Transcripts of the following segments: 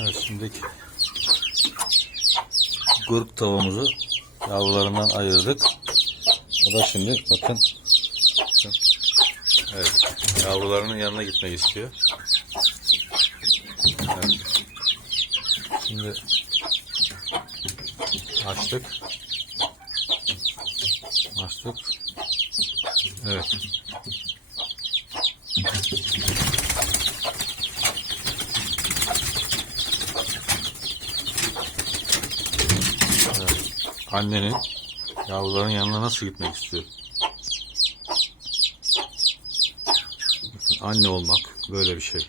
Evet şimdi gurk tavuğumuzu yavrularından ayırdık. O da şimdi bakın. Evet. Yavrularının yanına gitmek istiyor. Evet. Şimdi açtık. Açtık. Evet. Annenin yavruların yanına nasıl gitmek istiyor? Bakın, Anne olmak böyle bir şey.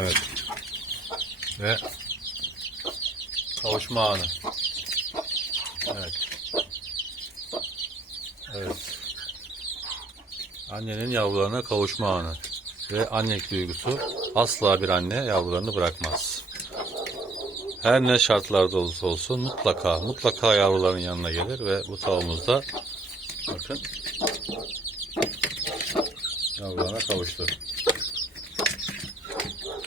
Evet. Ve kavuşma anı. Evet. Evet. Annenin yavrularına kavuşma anı. Ve annelik duygusu asla bir anne yavrularını bırakmaz. Her ne şartlarda olursa olsun mutlaka mutlaka yavruların yanına gelir ve bu tavuğumuzda bakın yavrularına kavuştu.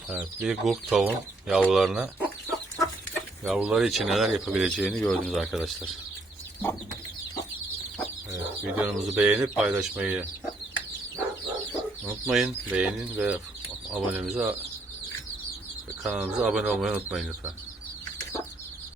Evet, bir gurk tavuğun yavrularına yavruları için neler yapabileceğini gördünüz arkadaşlar. Evet, videomuzu beğenip paylaşmayı unutmayın. Beğenin ve abonemize kanalımıza abone olmayı unutmayın lütfen.